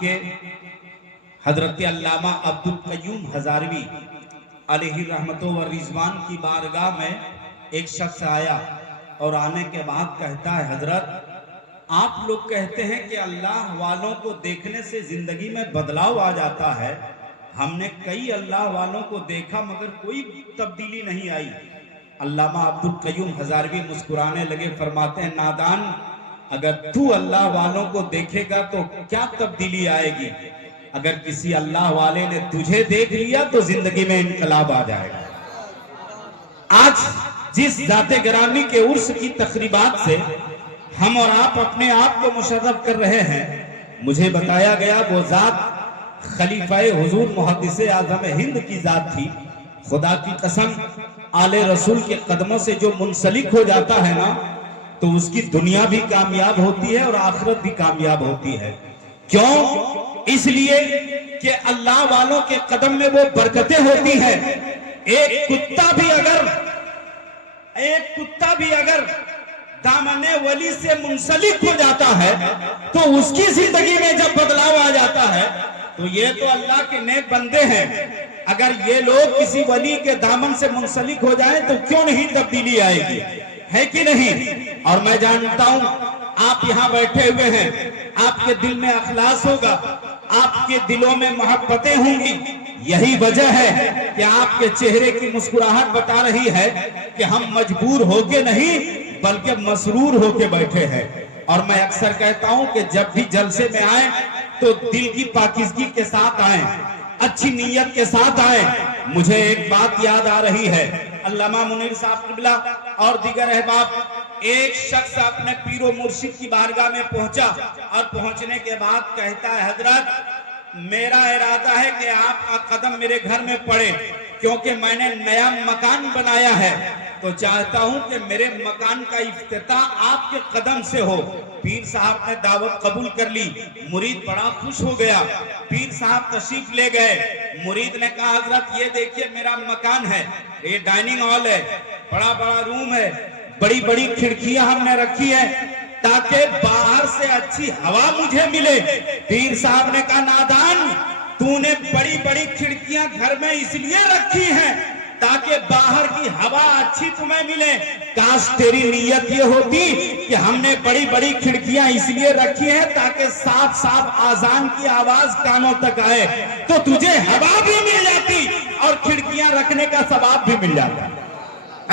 کے حضرت علامہ عبدالقیوم ہزاروی علیہ رحمت و رضوان کی بارگاہ میں ایک شخص آیا اور آنے کے بعد کہتا ہے حضرت آپ لوگ کہتے ہیں کہ اللہ والوں کو دیکھنے سے زندگی میں بدلاؤ آ جاتا ہے، ہم نے کئی اللہ والوں کو دیکھا مگر کوئی تبدیلی نہیں آئی۔ علامہ عبدالقیوم ہزاروی مسکرانے لگے، فرماتے ہیں نادان، اگر تو اللہ والوں کو دیکھے گا تو کیا تبدیلی آئے گی؟ اگر کسی اللہ والے نے تجھے دیکھ لیا تو زندگی میں انقلاب آ جائے گا۔ آج جس ذات گرامی کے عرس کی تقریبات سے ہم اور آپ اپنے آپ کو مشرف کر رہے ہیں، مجھے بتایا گیا وہ ذات خلیفہ حضور محدث اعظم ہند کی ذات تھی۔ خدا کی قسم آل رسول کے قدموں سے جو منسلک ہو جاتا ہے نا تو اس کی دنیا بھی کامیاب ہوتی ہے اور آخرت بھی کامیاب ہوتی ہے۔ کیوں؟ اس لیے کہ اللہ والوں کے قدم میں وہ برکتیں ہوتی ہیں۔ ایک کتا بھی اگر دامن ولی سے منسلک ہو جاتا ہے تو اس کی زندگی میں جب بدلاؤ آ جاتا ہے تو یہ تو اللہ کے نیک بندے ہیں۔ اگر یہ لوگ کسی ولی کے دامن سے منسلک ہو جائیں تو کیوں نہیں تبدیلی آئے گی، ہے کہ نہیں؟ اور میں جانتا ہوں آپ یہاں بیٹھے ہوئے ہیں، آپ کے دل میں اخلاص ہوگا، آپ کے دلوں میں محبتیں ہوں گی۔ یہی وجہ ہے کہ آپ کے چہرے کی مسکراہٹ بتا رہی ہے کہ ہم مجبور ہو کے نہیں بلکہ مسرور ہو کے بیٹھے ہیں۔ اور میں اکثر کہتا ہوں کہ جب بھی جلسے میں آئیں تو دل کی پاکیزگی کے ساتھ آئیں، اچھی نیت کے ساتھ آئیں۔ مجھے ایک بات یاد آ رہی ہے، علامہ منیر صاحب قبلہ اور دیگر احباب، ایک شخص اپنے پیر و مرشد کی بارگاہ میں پہنچا اور پہنچنے کے بعد کہتا ہے حضرت میرا ارادہ ہے کہ آپ کا قدم میرے گھر میں پڑے، کیونکہ میں نے نیا مکان بنایا ہے تو چاہتا ہوں کہ میرے مکان کا افتتاح آپ کے قدم سے ہو۔ پیر صاحب نے دعوت قبول کر لی، مرید بڑا خوش ہو گیا، پیر صاحب تشریف لے گئے۔ مرید نے کہا حضرت یہ دیکھیے میرا مکان ہے، یہ ڈائننگ ہال ہے، بڑا بڑا روم ہے، بڑی بڑی کھڑکیاں ہم نے رکھی ہے تاکہ باہر سے اچھی ہوا مجھے ملے۔ پیر صاحب نے کہا نادان، تو نے بڑی بڑی کھڑکیاں گھر میں اس لیے رکھی ہیں تاکہ باہر کی ہوا اچھی تمہیں ملے۔ کاش تیری نیت یہ ہوتی کہ ہم نے بڑی بڑی کھڑکیاں اس لیے رکھی ہیں تاکہ صاف صاف آذان کی آواز کانوں تک آئے تو تجھے ہوا بھی مل جاتی اور کھڑکیاں رکھنے کا ثواب بھی مل جاتا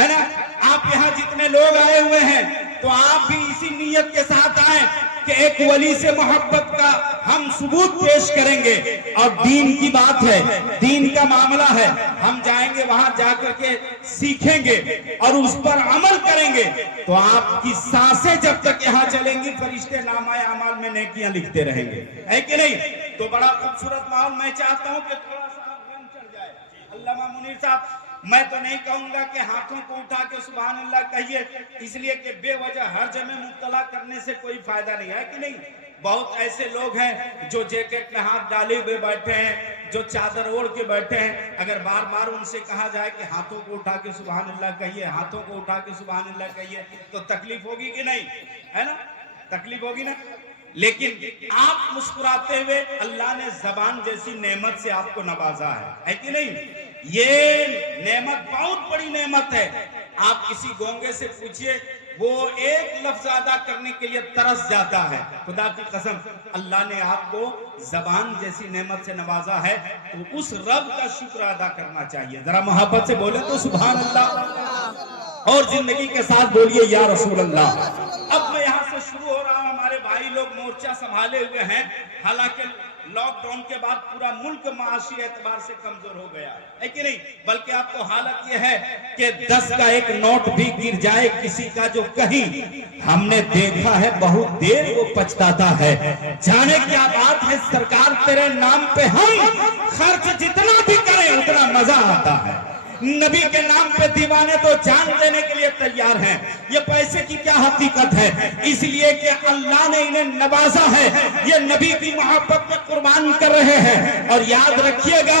ہے نا۔ آپ یہاں جتنے لوگ آئے ہوئے ہیں تو آپ بھی اسی نیت کے ساتھ آئیں کہ ایک ولی سے محبت کا ہم ثبوت پیش کریں گے، اور دین کی بات ہے، دین کا معاملہ ہے، ہم جائیں گے وہاں جا کر کے سیکھیں گے اور اس پر عمل کریں گے تو آپ کی سانسیں جب تک یہاں چلیں گی فرشتے نامہ اعمال میں نیکیاں لکھتے رہیں گے، ہے کہ نہیں؟ تو بڑا خوبصورت ماحول، میں چاہتا ہوں کہ تھوڑا سا گرم چڑھ جائے۔ علامہ منیر صاحب، میں تو نہیں کہوں گا کہ ہاتھوں کو اٹھا کے سبحان اللہ کہیے، اس لیے کہ بے وجہ ہر جگہ مبتلا کرنے سے کوئی فائدہ نہیں ہے کہ نہیں۔ بہت ایسے لوگ ہیں جو جیکٹ میں ہاتھ ڈالے ہوئے بیٹھے ہیں، جو چادر اوڑھ کے بیٹھے ہیں، اگر بار بار ان سے کہا جائے کہ ہاتھوں کو اٹھا کے سبحان اللہ کہیے، ہاتھوں کو اٹھا کے سبحان اللہ کہیے تو تکلیف ہوگی کہ نہیں، ہے نا؟ تکلیف ہوگی نا۔ لیکن آپ مسکراتے ہوئے اللہ نے زبان جیسی نعمت سے آپ کو نوازا ہے کہ نہیں؟ یہ نعمت بہت بڑی نعمت ہے۔ آپ کسی گونگے سے پوچھئے، وہ ایک لفظ ادا کرنے کے لیے ترس جاتا ہے۔ خدا کی قسم اللہ نے آپ کو زبان جیسی نعمت سے نوازا ہے تو اس رب کا شکر ادا کرنا چاہیے۔ ذرا محبت سے بولے تو سبحان اللہ، اور زندگی کے ساتھ بولیے یا رسول اللہ۔ اب میں یہاں سے شروع ہو رہا ہوں، ہمارے بھائی لوگ مورچہ سنبھالے ہوئے ہیں، حالانکہ لاک ڈاؤن کے بعد پورا ملک معاشی اعتبار سے کمزور ہو گیا ہے کہ نہیں؟ بلکہ اب تو حالت یہ ہے کہ 10 کا ایک نوٹ بھی گر جائے کسی کا جو کہیں ہم نے دیکھا ہے بہت دیر وہ پچھتاتا ہے۔ جانے کیا بات ہے سرکار تیرے نام پہ ہم خرچ جتنا بھی کریں اتنا مزہ آتا ہے۔ نبی کے نام پہ دیوانے تو جان دینے کے لیے تیار ہیں، یہ پیسے کی کیا حقیقت ہے؟ اس لیے کہ اللہ نے انہیں نوازا ہے، یہ نبی کی محبت میں قربان کر رہے ہیں۔ اور یاد رکھیے گا